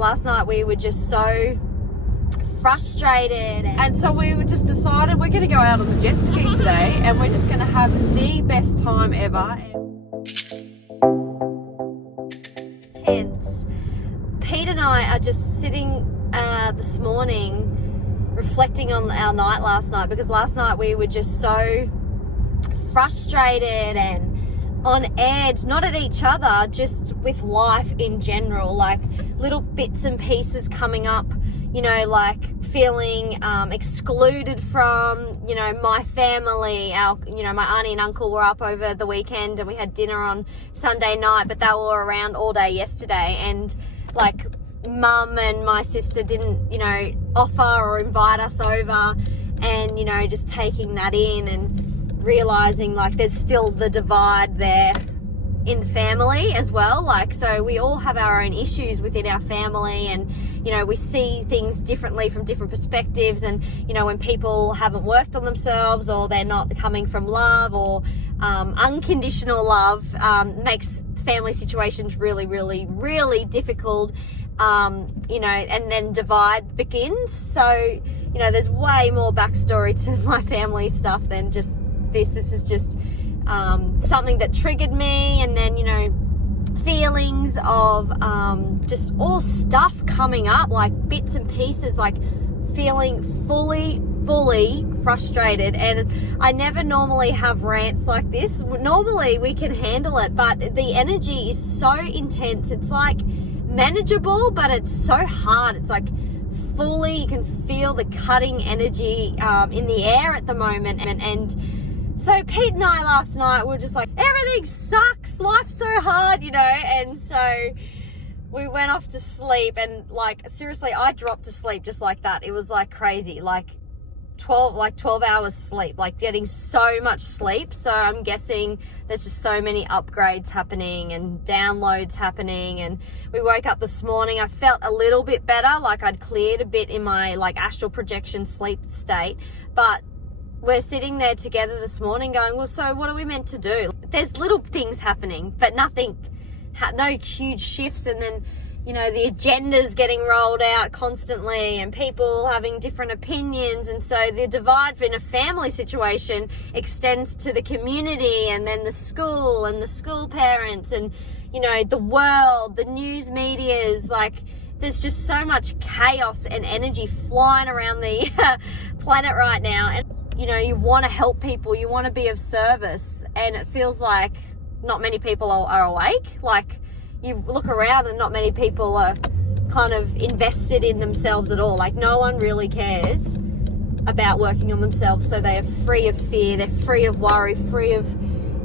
last night we were just so frustrated. And so we just decided we're going to go out on the jet ski today and we're just going to have the best time ever. Tense. Pete and I are just sitting this morning reflecting on our night last night, because last night we were just so frustrated and on edge, not at each other, just with life in general, like little bits and pieces coming up, you know, like feeling excluded from, you know, my family. My auntie and uncle were up over the weekend and we had dinner on Sunday night, but they were around all day yesterday, and like mum and my sister didn't, you know, offer or invite us over, and, you know, just taking that in and realizing like there's still the divide there in the family as well. Like, so we all have our own issues within our family, and, you know, we see things differently from different perspectives. And, you know, when people haven't worked on themselves, or they're not coming from love or unconditional love, makes family situations really, really, really difficult. You know, and then divide begins. So, you know, there's way more backstory to my family stuff than just this. This is just something that triggered me, and then, you know, feelings of just all stuff coming up, like bits and pieces, like feeling fully frustrated. And I never normally have rants like this. Normally we can handle it, but the energy is so intense. It's like manageable, but it's so hard. It's like fully, you can feel the cutting energy in the air at the moment. And so Pete and I last night were just like, everything sucks, life's so hard, you know. And so we went off to sleep, and like seriously, I dropped to sleep just like that. It was like crazy, like 12 hours sleep, like getting so much sleep. So I'm guessing there's just so many upgrades happening and downloads happening. And we woke up this morning, I felt a little bit better, like I'd cleared a bit in my like astral projection sleep state. But we're sitting there together this morning going, well, so what are we meant to do? There's little things happening, but nothing, no huge shifts. And then, you know, the agenda's getting rolled out constantly and people having different opinions. And so the divide in a family situation extends to the community, and then the school and the school parents, and, you know, the world, the news medias. Like, there's just so much chaos and energy flying around the planet right now. And, you know, you want to help people, you want to be of service, and it feels like not many people are awake. Like, you look around and not many people are kind of invested in themselves at all. Like, no one really cares about working on themselves. So they are free of fear, they're free of worry, free of,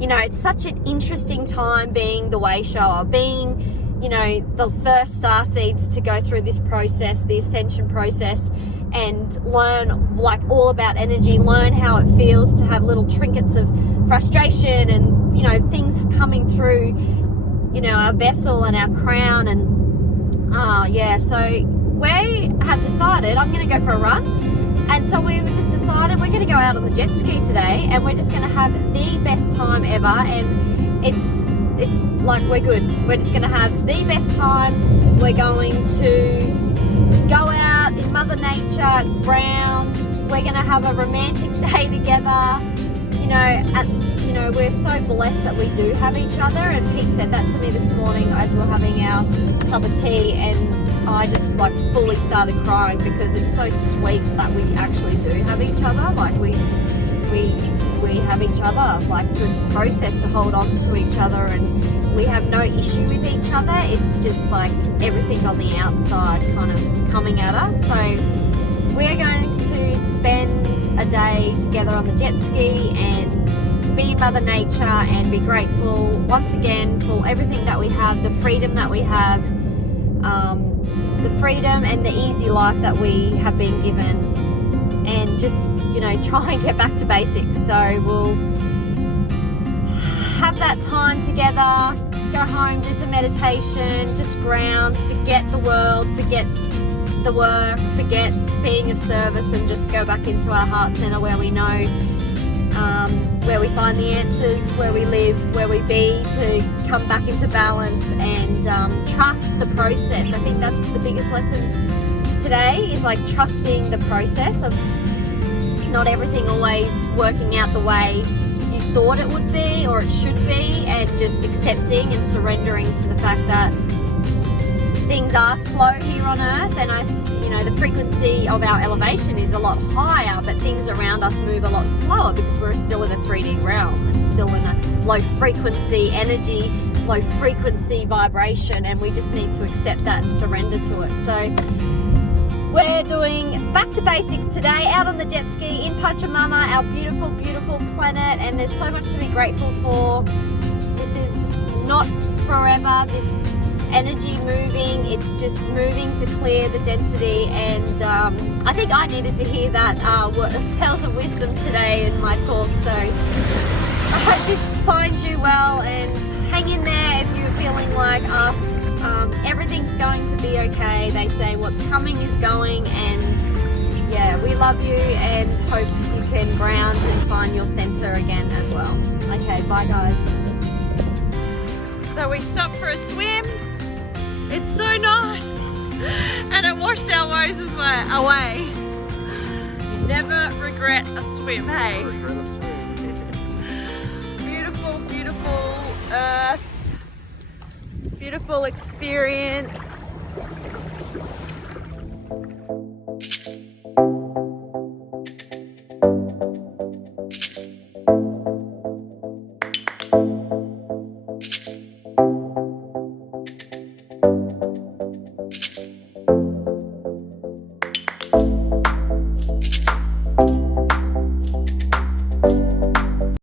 you know, it's such an interesting time being the way shower, being, you know, the first starseeds to go through this process, the ascension process, and learn like all about energy, learn how it feels to have little trinkets of frustration and, you know, things coming through, you know, our vessel and our crown. And so we have decided I'm going to go for a run, and so we've just decided we're going to go out on the jet ski today, and we're just going to have the best time ever. And it's like, we're good, we're just going to have the best time. We're going to go out in Mother Nature, ground. We're going to have a romantic day together, you know, we're so blessed that we do have each other. And Pete said that to me this morning as we're having our cup of tea, and I just like fully started crying, because it's so sweet that we actually do have each other. Like, we have each other, like, through this process, to hold on to each other, and we have no issue with each other. It's just like everything on the outside kind of coming at us. So we're going to spend a day together on the jet ski and be in Mother Nature and be grateful once again for everything that we have, the freedom that we have, the freedom and the easy life that we have been given, and just, you know, try and get back to basics. So we'll have that time together, go home, do some meditation, just ground, forget the world, forget the work, forget being of service, and just go back into our heart center where we know where we find the answers, where we live, where we be, to come back into balance and trust the process. I think that's the biggest lesson today, is like trusting the process of not everything always working out the way you thought it would be or it should be, and just accepting and surrendering to the fact that things are slow here on earth. And the frequency of our elevation is a lot higher, but things around us move a lot slower because we're still in a 3D realm. It's still in a low frequency energy, low frequency vibration, and we just need to accept that and surrender to it. So we're doing back to basics today, out on the jet ski in Pachamama, our beautiful, beautiful planet, and there's so much to be grateful for. This is not forever, this energy moving, it's just moving to clear the density, and I think I needed to hear that pearls of wisdom today in my talk. So I hope this finds you well, and hang in there if you're feeling like us. Everything's going to be okay. They say what's coming is going, and yeah, we love you and hope you can ground and find your center again as well. Okay, bye guys. So we stopped for a swim. It's so nice, and it washed our woes away. You never regret a swim, hey? Beautiful, beautiful earth, beautiful experience.